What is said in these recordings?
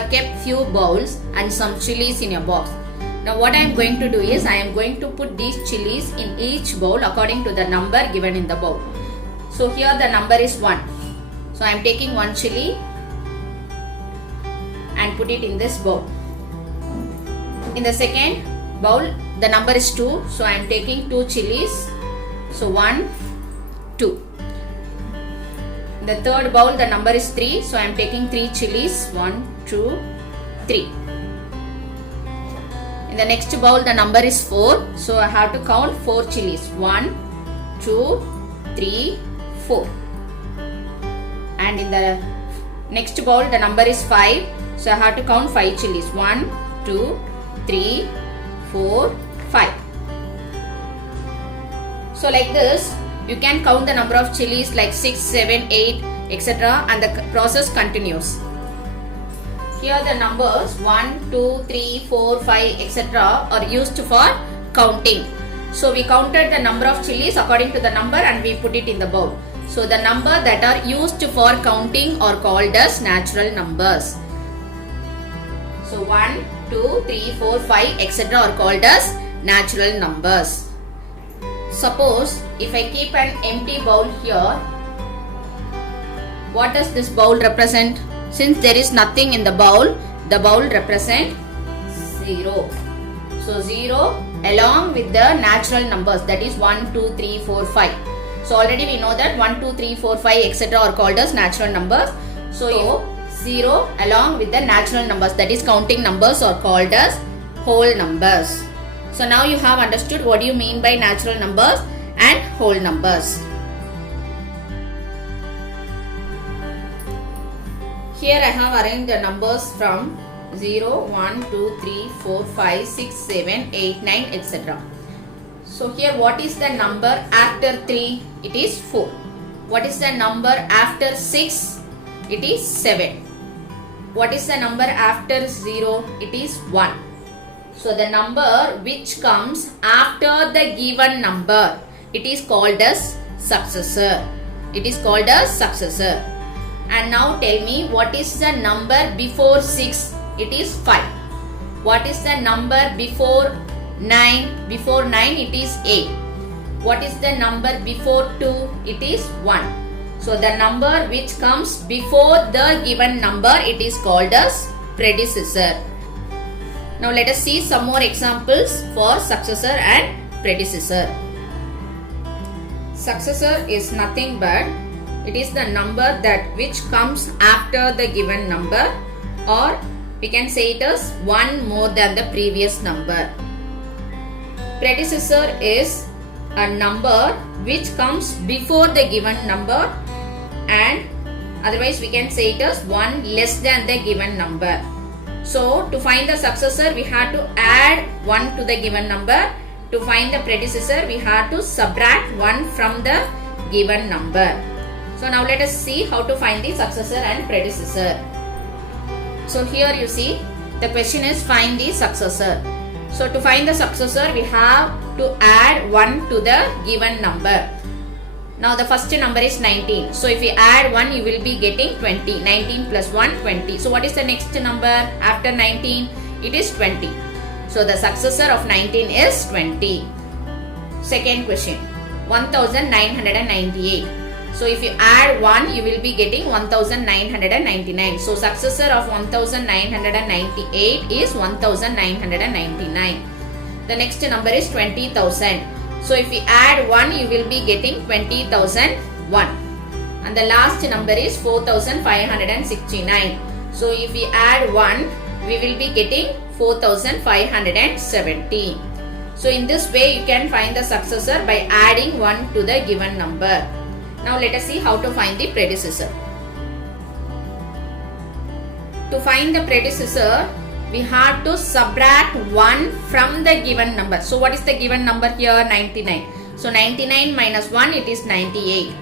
have kept few bowls and some chilies in a box. Now what I am going to do is I am going to put these chilies in each bowl according to the number given in the bowl. So here the number is 1. So I am taking 1 chili and put it in this bowl. In the second bowl the number is 2. So I am taking 2 chilies. So 1, 2. In the third bowl the number is 3. So I am taking 3 chilies. 1, 2, 3. In the next bowl the number is 4. So I have to count 4 chilies. 1, 2, 3, 4. And in the next bowl the number is 5. So I have to count 5 chilies. 1, 2, 3, 4, 5. So like this you can count the number of chilies like 6, 7, 8, etc. and the process continues. Here the numbers 1, 2, 3, 4, 5, etc. are used for counting. So we counted the number of chilies according to the number and we put it in the bowl. So the number that are used for counting are called as natural numbers. So 1, 2, 3, 4, 5, etc. are called as natural numbers. Suppose if I keep an empty bowl here, what does this bowl represent? Since there is nothing in the bowl represents 0. So 0 along with the natural numbers, that is 1, 2, 3, 4, 5. So already we know that 1, 2, 3, 4, 5, etc. are called as natural numbers. So 0 along with the natural numbers, that is counting numbers, are called as whole numbers. So now you have understood what do you mean by natural numbers and whole numbers. Here I have arranged the numbers from 0, 1, 2, 3, 4, 5, 6, 7, 8, 9, etc. So here what is the number after 3? It is 4. What is the number after 6? It is 7. What is the number after 0? It is 1. So the number which comes after the given number, it is called as successor. It is called as successor. And now tell me, what is the number before 6? It is 5. What is the number before 9? Before 9 it is 8. What is the number before 2? It is 1. So the number which comes before the given number, it is called as predecessor. Now let us see some more examples for successor and predecessor. Successor is nothing but it is the number that which comes after the given number, or we can say it as one more than the previous number. Predecessor is a number which comes before the given number, and otherwise we can say it as one less than the given number. So to find the successor we have to add 1 to the given number. To find the predecessor we have to subtract 1 from the given number. So now let us see how to find the successor and predecessor. So here you see the question is find the successor. So to find the successor we have to add 1 to the given number. Now the first number is 19. So if we add 1 you will be getting 20. 19 plus 1, 20. So what is the next number after 19? It is 20. So the successor of 19 is 20. Second question, 1998. So if you add 1 you will be getting 1999. So successor of 1998 is 1999. The next number is 20,000. So if we add 1 you will be getting 20,001. And the last number is 4,569. So if we add 1 we will be getting 4,570. So in this way you can find the successor by adding 1 to the given number. Now let us see how to find the predecessor. To find the predecessor, we have to subtract 1 from the given number. So what is the given number here? 99. So 99 minus 1, it is 98.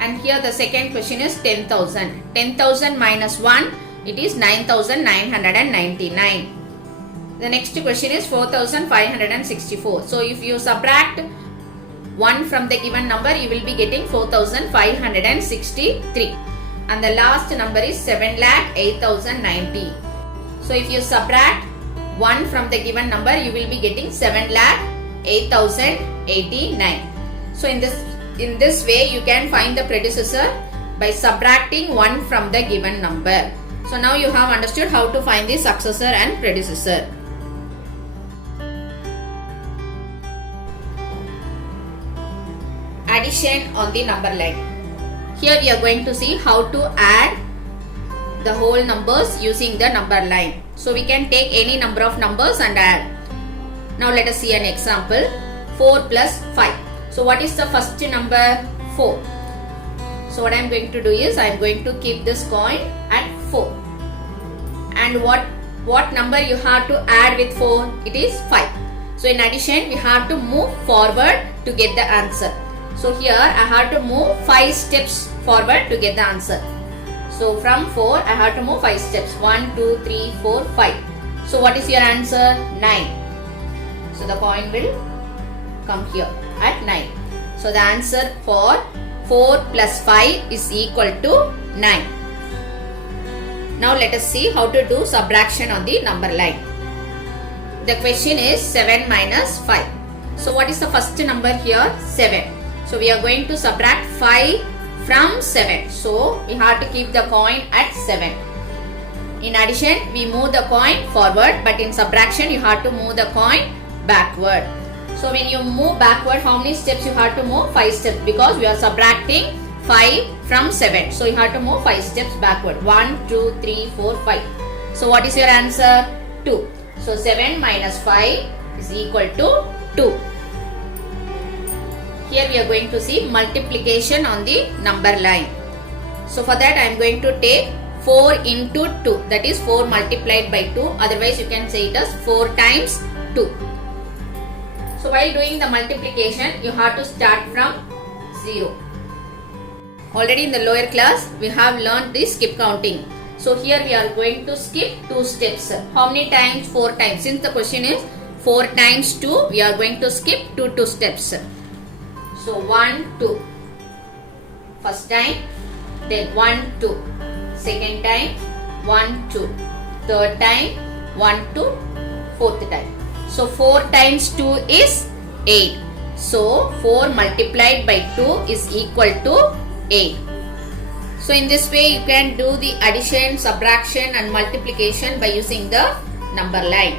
And here the second question is 10,000. 10,000 minus 1, it is 9,999. The next question is 4,564. So if you subtract 1 from the given number, you will be getting 4,563. And the last number is 7,08,090. So if you subtract 1 from the given number, you will be getting 7,08,089. So in this way, you can find the predecessor by subtracting 1 from the given number. So now you have understood how to find the successor and predecessor. Addition on the number line. Here we are going to see how to add the whole numbers using the number line. So we can take any number of numbers and add. Now let us see an example. 4 plus 5. So what is the first number? 4. So what I am going to do is I am going to keep this coin at 4. And what number you have to add with 4? It is 5. So in addition, we have to move forward to get the answer. So here I have to move 5 steps forward to get the answer. So from 4 I have to move 5 steps. 1, 2, 3, 4, 5. So what is your answer? 9. So the coin will come here at 9. So the answer for 4 plus 5 is equal to 9. Now let us see how to do subtraction on the number line. The question is 7 minus 5. So what is the first number here? 7. So we are going to subtract 5 from 7. So we have to keep the coin at 7. In addition, we move the coin forward, but in subtraction you have to move the coin backward. So when you move backward, how many steps you have to move? 5 steps, because we are subtracting 5 from 7. So you have to move 5 steps backward. 1, 2, 3, 4, 5. So what is your answer? 2. So 7 minus 5 is equal to 2. Here we are going to see multiplication on the number line. So for that I am going to take 4 into 2. That is 4 multiplied by 2. Otherwise you can say it as 4 times 2. So while doing the multiplication, you have to start from 0. Already in the lower class, we have learned the skip counting. So here we are going to skip 2 steps. How many times? 4 times. Since the question is 4 times 2, we are going to skip 2 steps. So 1, 2. First time, then 1, 2. Second time, 1, 2. Third time, 1, 2. Fourth time. So 4 times 2 is 8. So 4 multiplied by 2 is equal to 8. So in this way you can do the addition, subtraction and multiplication by using the number line.